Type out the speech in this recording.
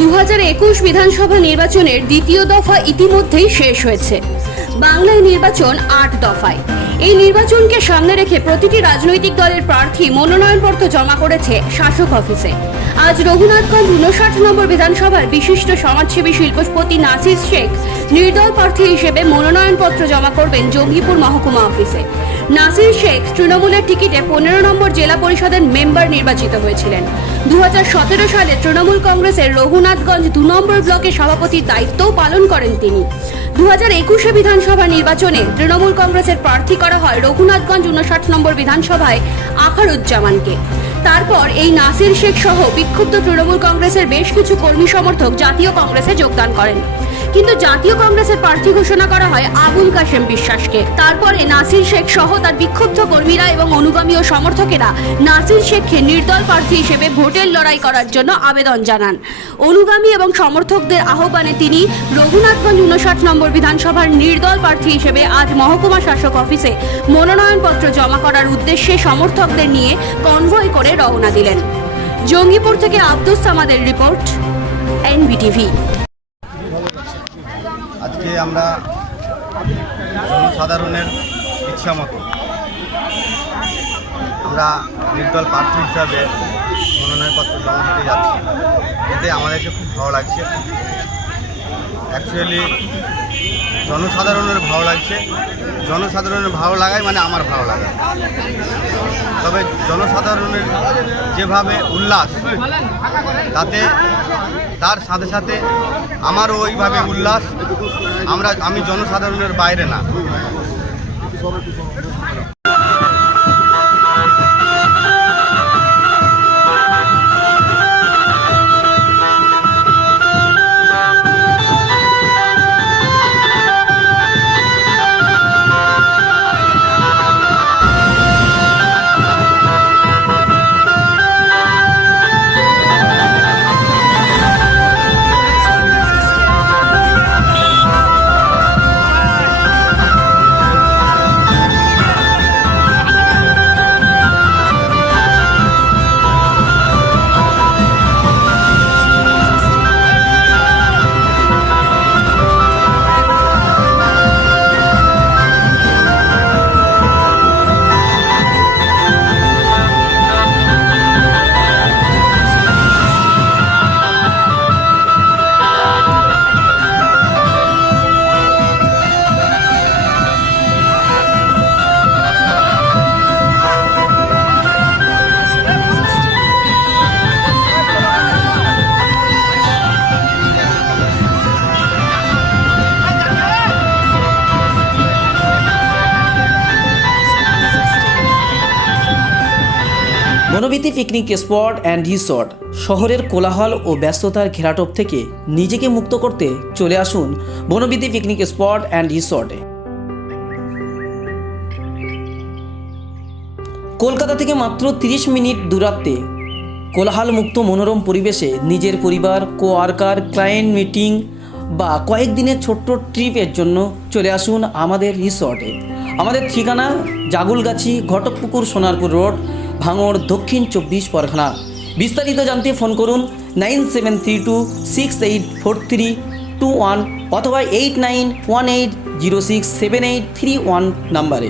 দু একুশ বিধানসভা নির্বাচনের দ্বিতীয় দফা ইতিমধ্যেই শেষ হয়েছে। বাংলায় নির্বাচন আট দফায়। এই নির্বাচনকে সামনে রেখে প্রতিটি রাজনৈতিক দলের প্রার্থী মনোনয়নপত্র জমা করেছে শাসক অফিসে। আজ রঘুনাথগঞ্জ উনষাট নম্বর বিধানসভার বিশিষ্ট সমাজসেবী শিল্পপতি নাসির শেখ নির্দল প্রার্থী হিসেবে মনোনয়নপত্র জমা করবেন জঙ্গিপুর মহকুমা অফিসে। নাসির শেখ তৃণমূলের টিকিটে পনেরো নম্বর জেলা পরিষদের মেম্বার নির্বাচিত হয়েছিলেন। দু হাজার সতেরো সালে তৃণমূল কংগ্রেসের রঘুনাথগঞ্জ দু নম্বর ব্লকের সভাপতির দায়িত্বও পালন করেন তিনি। দু হাজার একুশে বিধানসভা নির্বাচনে তৃণমূল কংগ্রেসের প্রার্থী করা হয় রঘুনাথগঞ্জ উনষাট নম্বর বিধানসভায় আখারুজ্জামানকে। তারপর এই নাসির শেখ সহ বিক্ষুব্ধ তৃণমূল কংগ্রেসের বেশ কিছু কর্মী সমর্থক জাতীয় কংগ্রেসে যোগদান করেন। কিন্তু জাতীয় কংগ্রেসের প্রার্থী ঘোষণা করা হয় আবুল কাশেম বিশ্বাসকে। তারপরে নাসির শেখ সহ তার বিক্ষুব্ধ কর্মীরা এবং অনুগামী ও সমর্থকেরা নাসির শেখকে নির্দল প্রার্থী হিসেবে ভোটের লড়াই করার জন্য আবেদন জানান। অনুগামী এবং সমর্থকদের আহ্বানে তিনি রঘুনাথগঞ্জ উনষাট নম্বর বিধানসভার নির্দল প্রার্থী হিসেবে আজ মহকুমা শাসক অফিসে মনোনয়নপত্র জমা করার উদ্দেশ্যে সমর্থকদের নিয়ে কনভয় করে রওনা দিলেন। জঙ্গিপুর থেকে আব্দুস সামাদের রিপোর্ট, এনবিটিভি। আমরা জনসাধারণের ইচ্ছা মতো আমরা নির্দল প্রার্থী হিসাবে মনোনয়নপত্র জমা দিতে যাচ্ছি। এতে আমাদেরকে খুব ভালো লাগছে। অ্যাকচুয়ালি জনসাধারণের ভালো লাগছে। জনসাধারণের ভালো লাগাই মানে আমার ভালো লাগা। তবে জনসাধারণের যেভাবে উল্লাস, তাতে তার সাথে সাথে আমারও ওইভাবে উল্লাস। আমরা আমি জনসাধারণের বাইরে না। Bonbiti picnic spot and resort শহরের কোলাহল ও ব্যস্ততার ঘেরাটোপ থেকে নিজেকে মুক্ত করতে চলে আসুন বনবিতি পিকনিক স্পট অ্যান্ড রিসর্টে কলকাতা থেকে মাত্র 30 মিনিট দূরত্বে কোলাহল মুক্ত মনোরম পরিবেশে নিজের পরিবার কো ওয়ার্কার ক্লায়েন্ট মিটিং বা কয়েকদিনের ছোট্ট ট্রিপের জন্য চলে আসুন আমাদের রিসর্টে আমাদের ঠিকানা জাগুলগাছি, ঘটকপুকুর, সোনারপুর রোড ভাঙড় দক্ষিণ চব্বিশ পরগনা। বিস্তারিত জানতে ফোন করুন nine seven three two six eight four three two one অথবা eight nine one eight zero six seven eight three one নাম্বারে।